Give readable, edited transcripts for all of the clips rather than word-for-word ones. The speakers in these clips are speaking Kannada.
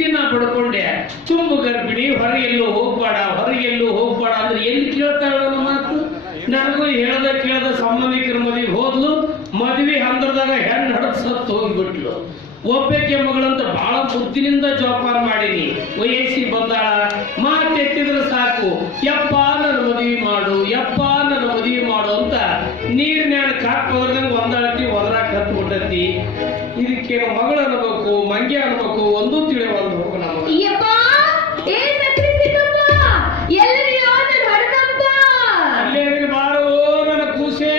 ಹೆಂಡತಿ ನಾ ಪಡ್ಕೊಂಡೆ ತುಂಬು ಗರ್ಭಿಣಿ, ಹೊರಗೆಲ್ಲೂ ಹೋಗ್ಬೇಡ ಅಂದ್ರೆ ಎಲ್ಲಿ ಕೇಳ್ತಾಳ ಮಾತು? ನನಗೂ ಕೇಳದ ಸಂಬಂಧಿಕರ ಮದುವೆಗೆ ಹೋದ್ಲು. ಮದುವೆ ಹಂದ್ರದಾಗ ಹೆಣ್ಣು ಹಡದ್ ಸತ್ತು ಹೋಗ್ಬಿಟ್ಲು. ಒಬ್ಬಕ್ಕೆ ಮಗಳಂತ ಬಹಳ ಬುದ್ಧಿನಿಂದ ಜೋಪಾನ ಮಾಡೀನಿ. ವಯಸ್ಸಿ ಬಂದಾಳ, ಮಾತೆತ್ತಿದ್ರೆ ಸಾಕು, ಯಪ್ಪ ನನ್ನ ಮದುವೆ ಮಾಡು ಅಂತ ನೀರಿನ್ಯಾನ ಕಾಕ್ ಹೋದ್ರಂಗ ಒಂದಾಳತಿ ಒದರಾಕ್ ಹತ್ಬಿಟ್ಟತಿ. ಇದಕ್ಕೇನು ಮಗಳು ಅನ್ಬೇಕು, ಮಂಗ್ಯ ಅನ್ಬೇಕು, ಒಂದೂ ತಿಳಿವಲ್ದು ಹೋಗ ನಮ್ಮ ಅಲ್ಲೇ ಬಾರೋ ನನ್ನ ಕೂಸೆ.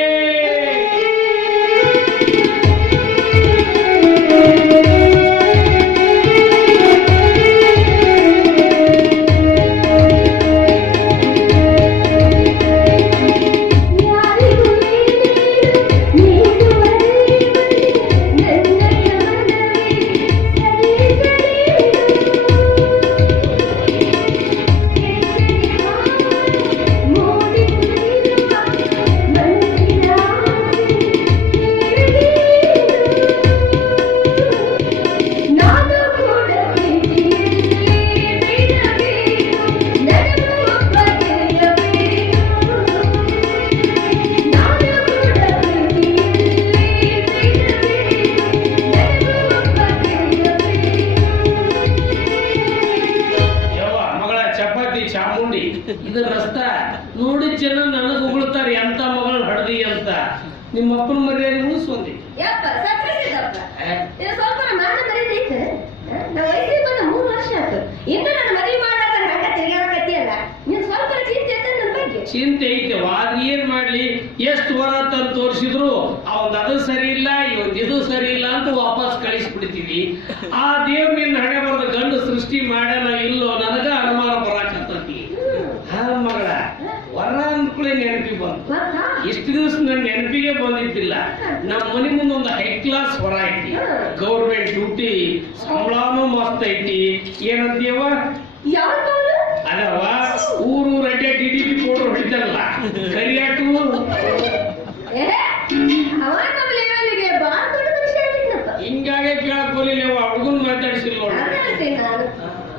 ಚಾಮುಂಡಿ ಇದು ರಸ್ತಾ ನೋಡಿ ಜನ ನನಗೆ ಉಗುಳ್ತಾರೆ, ಎಂತ ಮಗಳು ಹಡ್ದಿ ಅಂತ. ನಿಮ್ಮ ಅಪ್ಪನ ಮರ್ಯಾದೆ ಉಳಿಸೊಂದಿ ಚಿಂತೆ ಐತೆ. ಆದ್ರೆ ಏನ್ ಮಾಡ್ಲಿ, ಎಷ್ಟು ವರ ತಂದು ತೋರಿಸಿದ್ರು ಅವಂದ್ ಅದು ಸರಿ ಇಲ್ಲ, ಇವಂದ್ ಇದು ಸರಿ ಇಲ್ಲ ಅಂತ ವಾಪಸ್ ಕಳಿಸ್ಬಿಡ್ತೀವಿ. ಆ ದೇವ್ರ ನಿನ್ನ ಹಣೆ ಬರೆದ ಗಂಡು ಸೃಷ್ಟಿ ಮಾಡ್ಯಾನ ಇಲ್ಲೋ ನನಗ ಅನುಮಾನ ಬರಾಕತ್ತತಿ. ಮಗಳ ವರ ಅಂದ್ಕೊಳ್ಳಿ ನೆನಪಿಗೆ ಬಂತು. ಇಷ್ಟು ದಿವಸ ನನ್ನ ನೆನಪಿಗೆ ಬಂದಿದ್ದಿಲ್ಲ. ನಮ್ಮ ಮನೆ ಮುಂದೆ ಒಂದು ಹೈ ಕ್ಲಾಸ್ ವರ ಐತಿ, ಗೌರ್ಮೆಂಟ್ ಡ್ಯೂಟಿ, ಸಂಬಳನೂ ಮಸ್ತ್ ಐತಿ. ಏನಂತೀವ ಅದವ ಊರು ರಡ್ಡೆ DDP ಫೋಟೋ ಹೊಡಿತಾರಲ್ಲ ಕರಿಯಾಟು. ಹಿಂಗಾಗೆ ಕೇಳಕ್ ಹೋಲಿಲ್ಲ, ಹುಡುಗನ್ ಮಾತಾಡಿಸಿಲ್ಲ.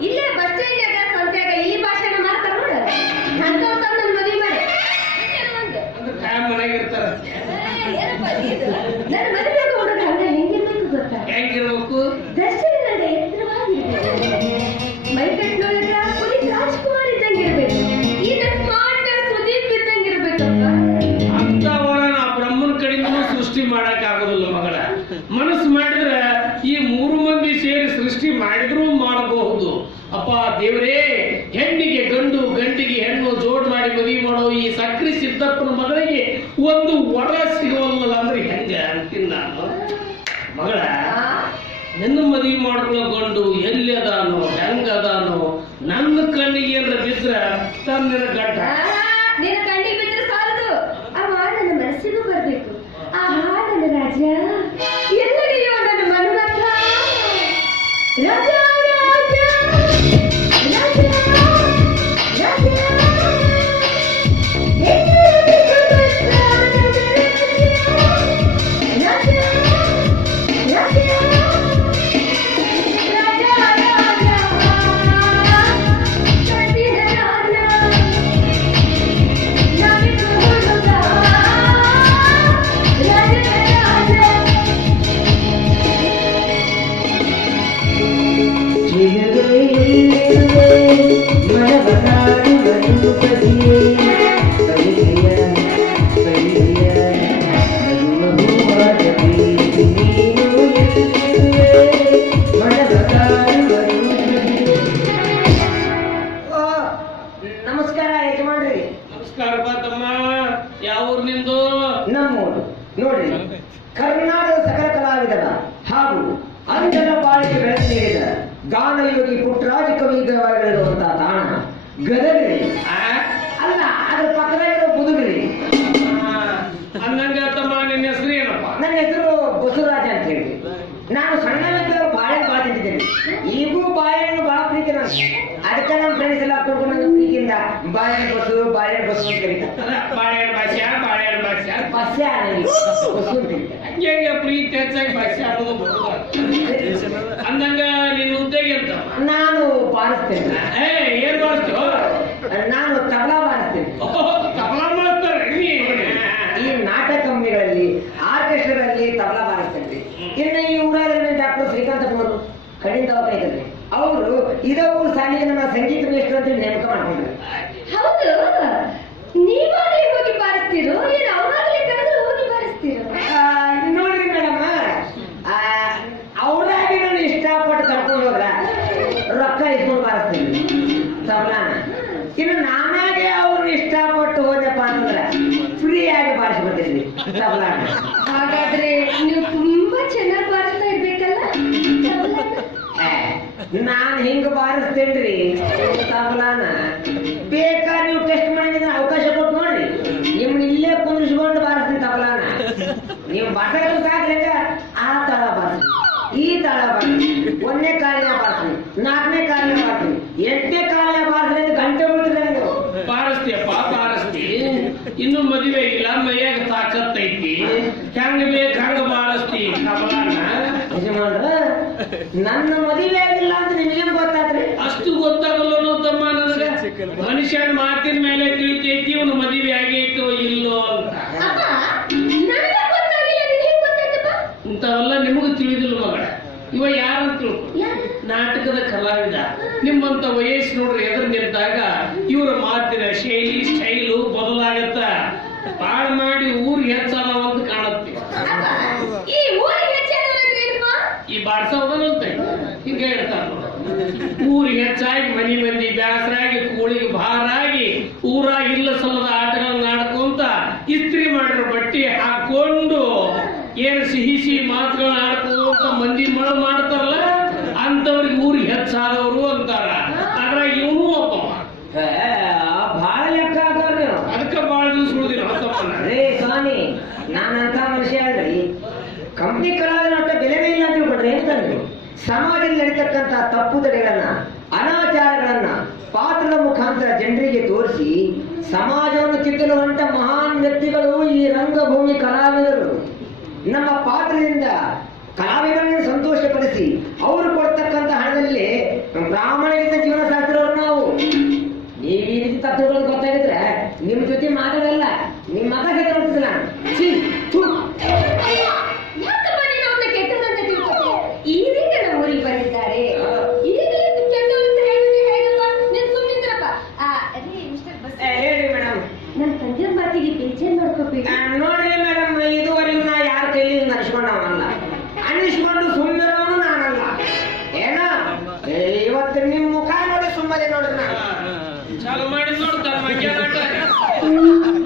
ಇಲ್ಲೇ ಬಸ್ ಸ್ಟ್ಯಾಂಡ್ ಸಂತ್ಯಾಗ ಈ ಭಾಷೆನ ಮಾತಾಡ ಮದುವೆ ಮಾಡಿ ಕಾಯಂ ಮನೆಯಾಗಿರ್ತಾರ. ನನ್ನ ಮದುವೆ ಹುಡುಗ ಹಂಗ ಹೆಂಗಿರ್ಬೇಕು ಗೊತ್ತಾ? ಹೆಂಗಿರ್ಬೇಕು? ದರ್ಶನದಾಗ ಎತ್ತರವಾಗಿರ್ಬೇಕು, ಮೈಕಟ್ ನೋಡಿದ್ರ ಪುನೀತ್ ರಾಜ್ಕುಮಾರ್ ಇದ್ದಂಗಿರ್ಬೇಕು, ಈಗ ಸ್ಮಾರ್ಟ್ ಸುದೀಪ್ ಇದ್ದಂಗಿರ್ಬೇಕಪ್ಪ. ಅಂತವರ ನಾ ಬ್ರಹ್ಮನ ಕಡೆಯಿಂದನೂ ಸೃಷ್ಟಿ ಮಾಡಕ್ ಆಗೋದಿಲ್ಲ ಮಗಳ. ಮನಸ್ಸು ಮಾಡಿದ್ರೆ ಈ 3 ಮಂದಿ ಸೇರಿ ಸೃಷ್ಟಿ ಮಾಡಿದ್ರೂ ಮಾಡಬಹುದು. ಅಪ್ಪ ದೇವರೇ, ಹೆಣ್ಣಿಗೆ ಗಂಡು, ಗಂಡಿಗೆ ಹೆಣ್ಣು ಜೋಡ್ ಮಾಡಿ ಮದುವೆ ಮಾಡೋ ಈ ಸಕ್ರಿ ಸಿದ್ದಪ್ಪನ ಮಗಳಿಗೆ ಒಂದು ವರ ಸಿಗೋಲ್ಲ ಅಂದ್ರೆ ಹೆಂಗ ಅಂತೀನಿ ನಾನು. ಮಗಳ, ನನ್ನ ಮದುವೆ ಮಾಡ್ಕೊಳ್ಳೋ ಗಂಡು ಎಲ್ಲಿ ಅದಾನೋ, ಹೆಂಗದಾನೋ, ನನ್ನ ಕಣ್ಣಿಗೆ ಏನಾರ ಬಿದ್ರ ತನ್ನ ಗಂಡ ನಿನ್ನ ಕಣ್ಣಿಗೆ ಬಿದ್ರೆ ಸಾಲದು, ಆ ನನ್ನ ಮನಸ್ಸಿಗೂ ಬರ್ಬೇಕು. ಆ ನನ್ನ ರಾಜ ಎಲ್ಲರಿಗೂ ನನ್ನ ಮನ್ಮಥ ರಾಜ ರಾಜ ರಾಜ ರಾಜ ಕರ್ನಾಟಕ ಸಕಲ ಕಲಾವಿದರ ಹಾಗೂ ಅಂಜನ ಬಾಳಿಗೆ ಬೆಳಕು ನೀಡಿದ ಗಾನಯೋಗಿ ಪುಟ್ಟರಾಜ ಕವಿಗಳಿರುವಂತಹ ತಾಣ ಗದಗಿರಿ ಅಲ್ಲ, ಅದ್ರ ಪಕ್ಕದಲ್ಲಿರೋ ಬುದುಗಿರಿ. ತಮ್ಮ ನಿನ್ನ ಹೆಸರು ಏನಪ್ಪ? ನನ್ನ ಹೆಸರು ಬಸವರಾಜ ಅಂತ ಹೇಳಿ. ನಾನು ಸಣ್ಣನಿದ್ದ ಬಾಳೆಹಣ್ಣು ಬಾಳ ತಿಂತಿದ್ದೇನೆ. ಈಗೂ ಬಾಳೆಹಣ್ಣು ಬಹಳ ಪ್ರೀತಿ ನಾನು. ಅದಕ್ಕೆ ನಮ್ಮ ಫ್ರೆಂಡ್ಸ್ ಎಲ್ಲ ಕೊಡ್ಕೊಂಡು ಪ್ರೀತಿಯಿಂದ ಬಾಳೆಹಣ್ಣು ಬಸ್ಸು ಅಂತ ಕರೀತಾರೆ. ಬಾಳೆಹಣ್ಣು ಭಾಷೆ, ಬಾಳೆಹಣ್ಣು ಭಾಷೆ, ಬಸ್ಸೆ ಬಸ್ಸು ಅಂತ ಹಂಗೆ ಪ್ರೀತಿ ಹೆಚ್ಚಾಗಿ ಭಾಷೆ ಆಡೋದು ಬರೋದು. ಅಂದಂಗ ನಿನ್ನ ಉದ್ಯೋಗ ಅಂತ? ನಾ ಬಾರಿಸ್ತೇನೆ. ಏ ಏನ್ ಬಾರಿಸ್ತು? ನಾನು ತಬಲಾ ಬಾರಿಸ್ತೇನೆ. ತಬಲಾ ಮಾಡ್ತಾರೆ ಈ ನಾಟಕ ಕಂಪನಿಗಳಲ್ಲಿ ಆರ್ಕೆಸ್ಟ್ರಾದಲ್ಲಿ ತಬಲಾ ಬಾರಿಸ್ತೇನೆ. ಇನ್ನು ಈ ಊರಾಗ ಡಾಕ್ಟರ್ ಶ್ರೀಕಾಂತಪ್ಪನವರು ಕಡಿಂದ ಇದ್ದಾರೆ, ಅವರು ಇದೇ ಊರು ಸಾಲಿಗೆ ನಮ್ಮ ಸಂಗೀತ ಮೇಷ್ಟ್ರು ಅಂತ ನೇಮಕ ಮಾಡ್ಕೊಂಡ್ರು. ಹೌದು, ನೀವಾಗ್ಲೇ ಹೋಗಿ ಬಾರಿಸ್ತೀರೋ ಏನು ಅವ್ರಾಗ್ಲೇ ಕರೆದು ಹೋಗಿ ಬಾರಿಸ್ತೀರೋ? ನೋಡ್ರಿ ಮೇಡಮ್, ಅವ್ರಾಗಿ ನಾನು ಇಷ್ಟಪಟ್ಟು ಕರ್ಕೊಂಡು ಹೋದ್ರ ರೊಕ್ಕ ಇಸ್ಕೊಂಡು ಬಾರಿಸ್ತೀನಿ ತಬಲಾನ. ಇನ್ನು ನಾನಾಗೆ ಅವ್ರನ್ನ ಇಷ್ಟಪಟ್ಟು ಹೋದಪ್ಪ ಅಂತಂದ್ರೆ ಫ್ರೀ ಆಗಿ ಬಾರಿಸ್ಬಿಡ್ತೀನಿ ತಬಲಾನ. ಹಾಗಾದ್ರೆ ನೀವು ತುಂಬಾ ಚೆನ್ನಾಗಿ ಬಾರಿಸ್ತಾ ಇರ್ಬೇಕಲ್ಲ ತಬಲಾನ? ನಾನ್ ಹಿಂಗ ಬಾರಿಸ್ತೇನ್ರಿ ತಬಲಾನ. ಬೇಕಾ ನೀವು ಟೆಸ್ಟ್ ಮಾಡಿದ್ರೆ ಅವಕಾಶ ಕೊಟ್ಟು ನೋಡ್ರಿ, ನಿಮ್ನ ಇಲ್ಲೇ ಕುಂದಿಸ್ಕೊಂಡು ಬಾರಿಸ್ತೀನಿ ತಬಲಾನ. ನೀವು ಬಾರಿಸೋದು ಸಾಕ್ರಿ, ಆ ತಳ ಬಾರಿಸ್ತೀನಿ, ಈ ತಳ ಬಾರಿಸ್ತೀನಿ, 1ನೇ ಕಾಲಿನ ಬಾರಿಸ್ತೀನಿ, 4ನೇ ಕಾಲಿನ ಬಾರಿಸ್ತೀನಿ, 8ನೇ ಕಾಲಿನ ಬಾರಿಸ್ತೀನಿ, ಗಂಟೆ ಬಿಡ್ತೀರ ನೀವು. ಬಾರಿಸ್ತೀಯಪ್ಪ ಬಾರಿಸ್ತಿ. ಇನ್ನು ಮದುವೆ ಆಗಿಲ್ಲ, ಮೈಯಾಗ ತಾಕತ್ತೈತಿ, ಹೆಂಗ ಬೇಕು ಹಂಗ ಬಾರಿಸ್ತಿ ತಬಲಾನ. ಯಜಮಾನ್ರ, ನನ್ನ ಮದುವೆ ಆಗಿಲ್ಲ ಅಂತ ನಿಮಗೇನು ಗೊತ್ತಾದ್ರಿ? ಅಷ್ಟು ಗೊತ್ತಾಗಲ್ಲ ತಮ್ಮ ನನಗ. ಮನುಷ್ಯನ ಮಾತಿನ ಮೇಲೆ ತಿಳಿತೈತಿ ಇವನು ಮದುವೆ ಆಗೈತೋ ಇಲ್ಲೋ ಅಂತ. ಅಪ್ಪ, ನನಗೆ ಗೊತ್ತಾಗಿಲ್ಲ, ನಿನಗೆ ಗೊತ್ತಾಯ್ತಪ್ಪ? ಇಂಥವೆಲ್ಲ ನಿಮಗೂ ತಿಳಿದಿಲ್ಲ ಮಗಳ. ಇವ ಯಾರಂತ ತಿಳ್ಕೊ, ಯಾರು? ನಾಟಕದ ಕಲಾವಿದ. ನಿಮ್ಮಂತ ವಯಸ್ಸು ನೋಡ್ರಿ ಎದುರು ನಿಂತಾಗ ಇವರ ಮಾತಿನ ಶೈಲಿ ಸ್ಟೈಲು ಬದಲಾಗತ್ತ. ಬಾಳ್ ಮಾಡಿ ಊರ್ ಹೆಚ್ಚಾನ ಅಂತ ಕಾಣುತ್ತೆ. ಅಪ್ಪ, ಈ ಊರಿಗೆ ಹೆಚ್ಚಾದವ್ರಂದ್ರೆ ಏನಪ್ಪ? ಈ ಬಾಡ್ಸೋದನಂತೆ ಹಿಂಗೆ ಹೇಳ್ತಾರ. ಊರಿಗೆ ಹೆಚ್ಚಾಗಿ ಮನಿ ಮಂದಿ ಬ್ಯಾಸರಾಗಿ ಕೂಳಿಗೆ ಭಾರಾಗಿ ಊರಾಗ ಇಲ್ಲ ಸಲ್ಲದ ಆಟಗಳನ್ನ ಆಡ್ಕೊಂತ ಇಸ್ತ್ರಿ ಮಾಡಿರೋ ಬಟ್ಟೆ ಹಾಕೊಂಡು ಏನು ಸಿಹಿ ಸಿಹಿ ಮಾತುಗಳನ್ನ ಆಡ್ಕೊಂತ ಮಂದಿ ಮಳ ಮಾಡ್ತಾರಲ್ಲ ಅಂತವ್ರಿಗೆ ಊರಿಗೆ ಹೆಚ್ಚಾದವರು ಅಂತಾರ. ಅದ್ರಾಗ ಇವನು ಒಬ್ಬ. ಭಾಳ ಲೆಕ್ಕ ಹಾಕೋರ್ ನೀವು. ಅದಕ್ಕೆ ಬಾಳ ದಿವಸ ಉಳಿದಿಲ್ಲ ತಪ್ಪನ್ನ. ರೇ ಸ್ವಾಮಿ, ನಾನಂತ ಮನುಷ್ಯ ಅಲ್ರಿ. ಕಂಪ್ನಿ ಕಲಾವಿದ ಒಟ್ಟ ಬೆಲೆನೇ ಇಲ್ಲ ಅಂತ ತಿಳ್ಕೊಂಡ್ರೆ ಏನಂದ್ರೆ ಸಮಾಜದಲ್ಲಿ ನಡೀತಕ್ಕಂಥ ತಪ್ಪುದಡಿಗಳನ್ನ, ಅನಾಚಾರಗಳನ್ನ ಪಾತ್ರದ ಮುಖಾಂತರ ಜನರಿಗೆ ತೋರಿಸಿ ಸಮಾಜವನ್ನು ತಿದ್ದಲು ಹೊಂಟ ಮಹಾನ್ ವ್ಯಕ್ತಿಗಳು ಈ ರಂಗಭೂಮಿ ಕಲಾವಿದರು. ನಮ್ಮ ಪಾತ್ರದಿಂದ ಕಲಾವಿದರನ್ನು ಸಂತೋಷಪಡಿಸಿ ಅವರು ಕೊಡ್ತಕ್ಕಂಥ ಹಣದಲ್ಲಿ ಬ್ರಾಹ್ಮಣರಿಂದ ಜೀವನ ಸಾಗಿಸಿರೋರು ನಾವು. ನೀವು ಈ ರೀತಿ ತತ್ವಗಳು ಗೊತ್ತಾಗಿದ್ರೆ ನಿಮ್ ಜೊತೆ ಮಾತಾಡಲ್ಲ, ನಿಮ್ಮ ಮಗ ಸತ್ತಿಲ್ಲ. ಯಾಕಪ್ಪ ನೀನು ಅವ್ರನ್ನ ಕೆಟ್ಟದಂತ ತಿಳ್ಕೊತೀಯ? ಇದೀಗ ನಮ್ಮ ಊರಿಗೆ ಬಂದಿದ್ದಾರೆ, ಇದೀಗಲೇ ಕೆಟ್ಟವ್ರು ಅಂತ ಹೇಳಿದ್ರೆ ಹೇಗಪ್ಪ? ನೀನು ಸುಮ್ಮನಿದ್ರಪ್ಪ. ರೀ ಮಿಸ್ಟರ್ ಬಸ್, ಹೇಳಿ ಮೇಡಮ್. ನನ್ನ ತಂದೆ ಮಾತಿಗೆ ಬೇಜಾರು ಮಾಡ್ಕೋಬೇಡಿ. ನೋಡ್ರಿ ಮೇಡಮ್, ಇದುವರೆಗೂ ನಾ ಯಾರ ಕೈಲಿ ಅನಿಸ್ಕೊಂಡವನಲ್ಲ, ಅನಿಸ್ಕೊಂಡು ಸುಮ್ಮನವನು ನಾನಲ್ಲ. ಏನ ಇವತ್ತು ನಿಮ್ ಮುಖ ನೋಡಿ ಸುಮ್ಮನೆ ನೋಡ್ರಿ ನಾನು ಚಾಲು ಮಾಡಿ ನೋಡ್ತಾರ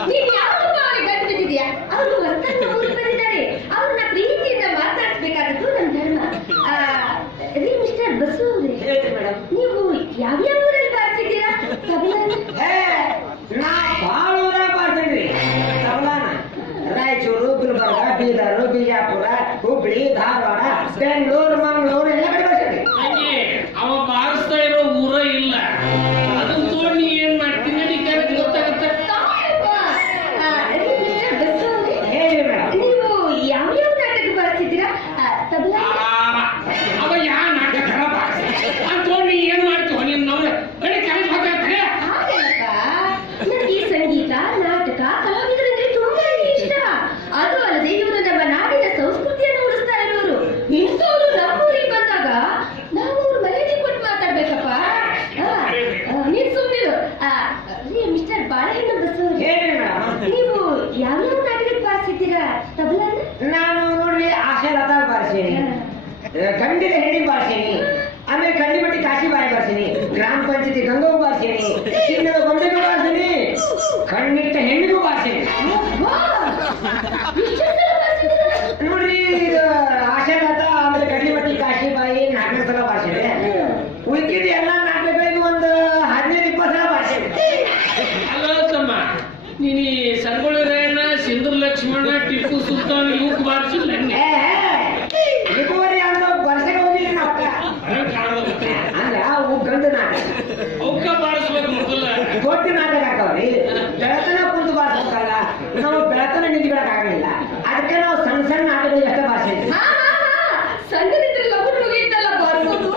ನೀನು ಯಾವತ್ತೂ ಅವ್ರಿಗೆ ಗಂಟು ಬಿದ್ದಿದ್ಯಾ? ಅವರು ಹೊರತಂದು ಊರಿಗೆ ಬಂದಿದ್ದಾರೆ, ಅವ್ರನ್ನ ಪ್ರೀತಿಯಿಂದ ಮಾತಾಡಿಸ್ಬೇಕಾದದ್ದು ನಮ್ಮ ಧರ್ಮ. ರೀ ಮಿಸ್ಟರ್ ಬಸ್ಸು ಅವರೇ, ಹೇಳಿ ಮೇಡಮ್. ನೀವು ಯಾವ್ಯಾವ ಊರಲ್ಲಿ ಬಾರಿಸಿದ್ದೀರಾ ತಬಲಾನ? ನಾ ಭಾಳ ಊರಾಗ ಬಾರ್ತೀನಿ ತಬಲಾನ. ರಾಯಚೂರು, ಗುಲ್ಬರ್ಗ, ಬೀದರ್, ಬಿಜಾಪುರ, ಹುಬ್ಳಿ, ಧಾರವಾಡ, ಬೆಂಗಳೂರು, ಮಂಗಳೂರು ಎಲ್ಲ ಕಡೆ ಬಾರ್ತೀನಿ. ಅವ ಬಾರಿಸ್ತಾ ಇರೋ ಊರ ಇಲ್ಲ. ಅದನ್ನ ತೋಡಿ ನೀ ಏನ್ ಮಾಡ್ತೀನಿ ನಡಿ ಕರೆಕ್ಟ್ ಗೊತ್ತಾಗತ್ತೆ. ರೀ ಮಿಸ್ಟರ್ ಬಸ್ಸು ಅವರೇ, ಹೇಳಿ ಮೇಡಮ್. ನೀವು ಯಾವ್ಯಾವ ನಾಟಕ ಬಾರಿಸಿದ್ದೀರಾ ತಬಲಾ? ಅವ ಯಾ ನಾಟಕ ಬಾರಿಸಿ ಅಂತ ತೋಡಿ ನೀ ಏನ್ ಮಾಡ್ತೀವ ನೀನ್ ನೋಡ ನಡಿ ಕರೆಕ್ಟ್ ಗೊತ್ತಾಗತ್ತೆ. ಹಾಗಲ್ಲಪ್ಪ, ನನಗೆ ಈ ಸಂಗೀತ, ನಾಟಕ, ಕಲಾವಿದರಂದ್ರೆ ತುಂಬಾ ಇಷ್ಟ. ಅದು ಅಲ್ಲದೆ ಇವರು ನಮ್ಮ ನಾಡಿನ ಸಂಸ್ಕೃತಿಯನ್ನು ಉಳಿಸ್ತಾ ಇರೋರು. ಇಂಥವ್ರು ನಮ್ಮೂರಿಗೆ ಬಂದಾಗ ನಾವು ಅವ್ರ ಮರ್ಯಾದೆ ಕೊಟ್ಟು ಮಾತಾಡ್ಬೇಕಪ್ಪ. ನೀನ್ ಸುಮ್ಮನಿರು. ರೀ ಮಿಸ್ಟರ್ ಬಾಳೆಹಣ್ಣು ಬಸ್ಸು, ಹೇಳಿ ಮೇಡಮ್. ನೀವು ಯಾವ್ಯಾವ ನಾಟಕಕ್ಕೆ ಬಾರಿಸಿದ್ದೀರಾ ತಬಲಾನ? ನಾನು ನೋಡ್ರಿ ಆಶಾಲತಾ ಬಾರಿಸೀನಿ, ಗಂಡಿನ ಹೆಣ್ಣಿ ಬಾರಿಸೀನಿ, ಆಮೇಲೆ ಕಂಡಿಮಟ್ಟಿ ಕಾಶಿಬಾಯಿ ಬಾರಿಸೀನಿ, ಗ್ರಾಮ ಪಂಚಾಯತಿ ಗಂಗವ್ವ ಬಾರಿಸೀನಿ, ಚಿನ್ನದ ಗೊಂಬೆಗೂ ಬಾರಿಸೀನಿ, ಕಣ್ಣಿಟ್ಟ ಹೆಣ್ಣಿಗೂ ಬಾರಿಸೀನಿ. ನೋಡ್ರಿ ಇದು ಆಶಾಲತಾ, ಆಮೇಲೆ ಕಂಡಿಮಟ್ಟಿ ಕಾಶಿಬಾಯಿ 4 ಸಲ ಬಾರಿಸೀನಿ. ಉಳಿಕಿದ ಎಲ್ಲ ನಾಟಕಗಳಿಗೆ ಒಂದು 15-20 ಸಲ ಬಾರಿಸೀನಿ. ಅಲ್ಲ ತಮ್ಮ, ನೀನು ಈ ಸಂಗೊಳ್ಳಿ ರಾಯಣ್ಣ, ಸಿಂಧೂರ ಲಕ್ಷ್ಮಣ, ಟಿಪ್ಪು ಸುಲ್ತಾನ್ ಇವಕ್ಕೆ ಬಾರಿಸಿಲ್ಲ. ಇದುವರೆ ಅನ್ನೋ ಬರ್ಸಕ್ಕೆ ಹೋಗಿಲ್ಲ ನಾವು. ಅಂದ್ರೆ ಅವು ಗಂಡು ನಾಟಕ, ಅವಕ್ಕ ಬಾರಿಸ್ಬೇಕು ಮೊದಲ. ದೊಡ್ಡ ನಾಟಕ ಹಾಕವ್ರಿ. ಬೆಳತನ ಕುಂತು ಬಾರಿಸ್ಬೇಕಲ್ಲ, ನಾವು ಬೆಳತನ ನಿಂತು ಬಿಡಕ್ಕಾಗಲಿಲ್ಲ. ಅದಕ್ಕೆ ನಾವು ಸಣ್ಣ ಸಣ್ಣ ನಾಟಕಗಳು ಎಷ್ಟೇ ಬಾರಿಸಿದ್ವಿ. ಸಣ್ಣದಿದ್ರೆ ಲಘು ಮುಗಿಯುತ್ತಲ್ಲ ಬಾರಿಸೋದು.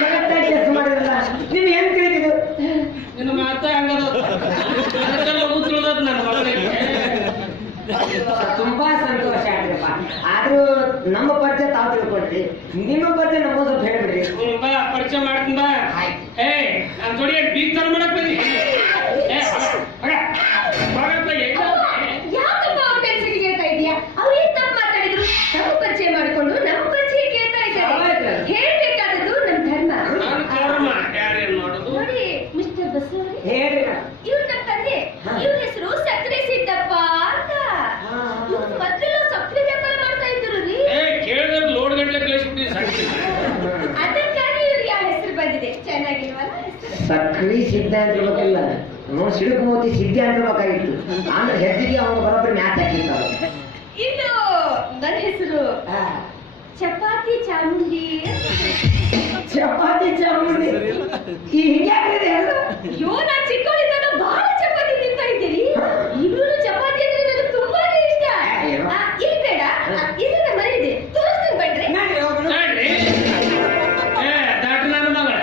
ಕರೆಕ್ಟಾಗಿ ನಿಮ್ಮ ಬಗ್ಗೆ ನಮಗೂ ಸ್ವಲ್ಪ ಹೇಳ್ಬಿಡ್ರಿ. ಬಾ ಪರಿಚಯ ಮಾಡ್ತೀನಿ ಬಾ. ಏ ನನ್ ಜೋಡಿ ಬೀಗ್ ತರ ಮಾಡಕ್ ಬಂದಿ. ಏ ಯಾಕಪ್ಪ ಅವ್ರ ಪರಿಚಯ ಕೇಳ್ತಾ ಇದೀಯಾ? ಅವ್ರು ಏನ್ ತಪ್ಪು ಮಾತಾಡಿದ್ರು? ನಮ್ಮ ಪರಿಚಯ ಮಾಡಿಕೊಂಡು ನಮ್ಮ ಪರಿಚಯ ಕೇಳ್ತಾ ಇದ್ದಾರೆ. ಹೇಳ್ಬೇಕಾದದ್ದು ನಮ್ ಧರ್ಮ. ನನ್ನ ಕರ್ಮ ಯಾರೇನ್ ಮಾಡೋದು? ನೋಡಿ ಮಿಸ್ಟರ್ ಬಸವರಾಜ್, ಹೇಳ್ರಿ ಇವ್ರ ನಮ್ಮ ತಂದೆ. ಇವ್ರ ಹೆಸರು ಸಕ್ರೆ ಸಿದ್ದಪ್ಪ ಅಂತ. ಇವ್ರು ಮೊದಲೆಲ್ಲ ಸಕ್ರೆ ವ್ಯಾಪಾರ ಮಾಡ್ತಾ ಇದ್ರು ರೀ. ಏ ಕೇಳಿದ್ರೆ ಲೋಡ್ ಗಂಟ್ಲೆ ಕಳಿಸ್ಬಿಟ್ಟಿದ್ದೆ ಸಾಕು. ಅದಕ್ಕಾಗಿ ಇವ್ರಿಗೆ ಆ ಹೆಸರು ಬಂದಿದೆ. ಚೆನ್ನಾಗಿಲ್ವಲ್ಲ ಹೆಸರು? ಸಕ್ರಿ ಸಿದ್ಧ ಅಂತ ಇರ್ಬೇಕಲ್ಲ, ನೋಡಿ ಸಿಡುಕು ಮೋತಿ ಸಿದ್ಧ ಅಂತ ಇರ್ಬೇಕಾಗಿತ್ತು. ಆಮೇಲೆ ಹೆಸರಿಗೆ ಅವನು ಬರೋಬ್ಬರಿ ಮ್ಯಾಚ್ ಹಾಕಿರ್ತಾರೆ. ಇನ್ನು ನನ್ನ ಹೆಸರು ಚಪಾತಿ ಚಾಮುಂಡಿ. ಚಪಾತಿ ಚಾಮುಂಡಿ ಈ ಹಿಂಗ್ಯಾಕ್ರಿದೆ ಅಲ್ಲ? ಅಯ್ಯೋ, ನಾನ್ ಚಿಕ್ಕವಳಿದ್ದಾಗ ಬಹಳ ಚಪಾತಿ ತಿಂತಾ ಇದ್ದೀರಿ. ಈಗಲೂ ಚಪಾತಿ ಅಂದ್ರೆ ನನಗೆ ತುಂಬಾನೇ ಇಷ್ಟ. ಇಲ್ಲಿ ಬೇಡ, ಇದನ್ನ ಮರಿದೆ ತೋರಿಸ್ತೀನಿ ಬನ್ರಿ. ನೋಡ್ರಿ. ಏ ದಾಟ್ ನನ್ನ ಮಗಳ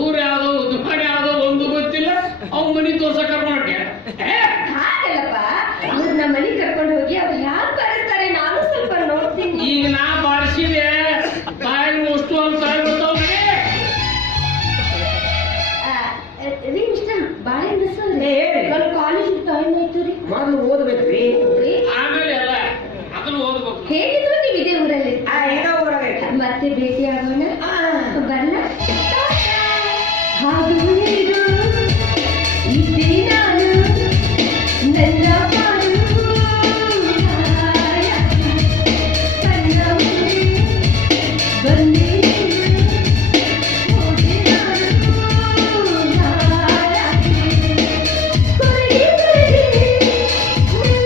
ಊರ್ ಯಾವ್ದೋ ದುಕಾನ್ ಯಾವ್ದೋ ಒಂದು ಗೊತ್ತಿಲ್ಲ ಅವ್ನ ಮನಿ ತೋರ್ಸಕ್ ಕರ್ಕೊಂಡ್ಯ. ಹಾಗಲ್ಲಪ್ಪ, ಅವ್ರು ನಮ್ಮ ಮನೆಗೆ ಕರ್ಕೊಂಡು ಹೋಗಿ ಅವ್ರು ಯಾರು ಬಾರಿಸ್ತಾರೆ ನಾನು ಸ್ವಲ್ಪ ನೋಡ್ತೀನಿ. ಈಗ ನಾ ಬಾರಿಸಿದೆ ಬಾಯಿಗೆ ಮುಷ್ಟು ಅಂತ ಗೊತ್ತಾವ್ ರೀ ಮಿಸ್ಟರ್ ಬಾಳೆಹಣ್ಣು ಸರ್, ಏ, ಹೇಳಿ. ನನ್ನ ಕಾಲೇಜ್ ಟೈಮ್ ಆಯ್ತು ರೀ. ಮೊದಲು ಓದ್ಬೇಕ್ರಿ. ಆಮೇಲೆ ಎಲ್ಲ ಅದನ್ನು ಓದ್ಬೇಕು. ಹೇಗಿದ್ರು ನೀವು ಇದೇ ಊರಲ್ಲಿ. ಏನೋ ಊರಾಗೈತೆ. ಮತ್ತೆ ಭೇಟಿ ಆಗೋಣ. ಬರಲ್ಲ. ಹಾಗೆ ಉಳಿದು ಇದ್ದೆ ನಾನು ನನ್ನ ಪಾಡು ಕಣ್ಣ ಮುಂದೆ ಬಂದೆ ನೀನು, ಹೋದೆ ನಾನು ನಾರಾಗೆ. ಕೊರಗಿ ಕೊರಗಿ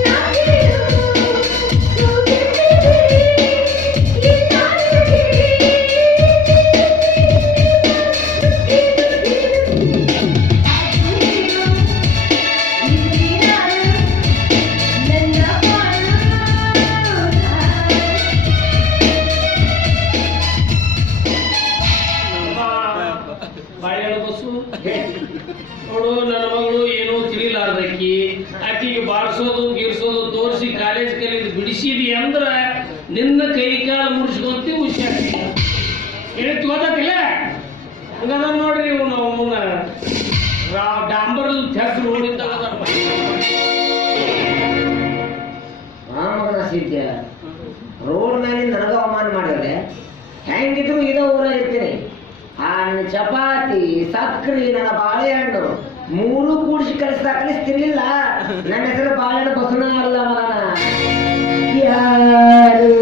ನನ್ನ ಕೇಳು, ಹೋಗಿದ್ದೇನೆ ಬಾಳೆಹಣ್ಣು ಬಸ್ಸು ನೋಡು, ನನ್ನ ಮಗಳು ಏನೋ ತಿಳಿಲಾರ್ದಕ್ಕಿ ಆಕಿಗೆ ಬಾರಿಸೋದು ಗಿರ್ಸೋದು ತೋರಿಸಿ ಕಾಲೇಜ್ ಕಲಿದು ಬಿಡಿಸಿದಿ ಅಂದ್ರ ನಿನ್ನ ಕೈ ಕಾಲು ಮುಡಿಸ್ಕೊಂತಿ ಹುಷಾರಿ ಹೇಳಿತ್ತು ಗೊತ್ತಿಲ್ಲ. ಹಂಗದ ನೋಡ್ರಿ ಇವ್ ನಾವು ಡಾಂಬರ್ ತೆಗ್ದು ನೋಡಿದ್ದಾಗ ರಾಮಗನ ಸಿದ್ಧ ರೋಡ್ ಮೇಲೆ ನನಗ ಅವಮಾನ ಮಾಡಿದ್ರೆ ಹೆಂಗಿದ್ರು ಇದೇ ಊರಾಗ ಇರ್ತೀನಿ. ಆ ನನ್ನ ಚಪಾತಿ ಸಕ್ರಿ ನನ್ನ ಬಾಳೆಹಣ್ಣು ಮೂರು ಕೂಡಿಸಿ ಕಲಿಸ್ತಿರ್ಲಿಲ್ಲ. ನನ್ನ ಹೆಸರು ಬಾಳೆಹಣ್ಣು ಬಸವಣ್ಣ ಅಲ್ಲ ಮಗನ. ಯಾರು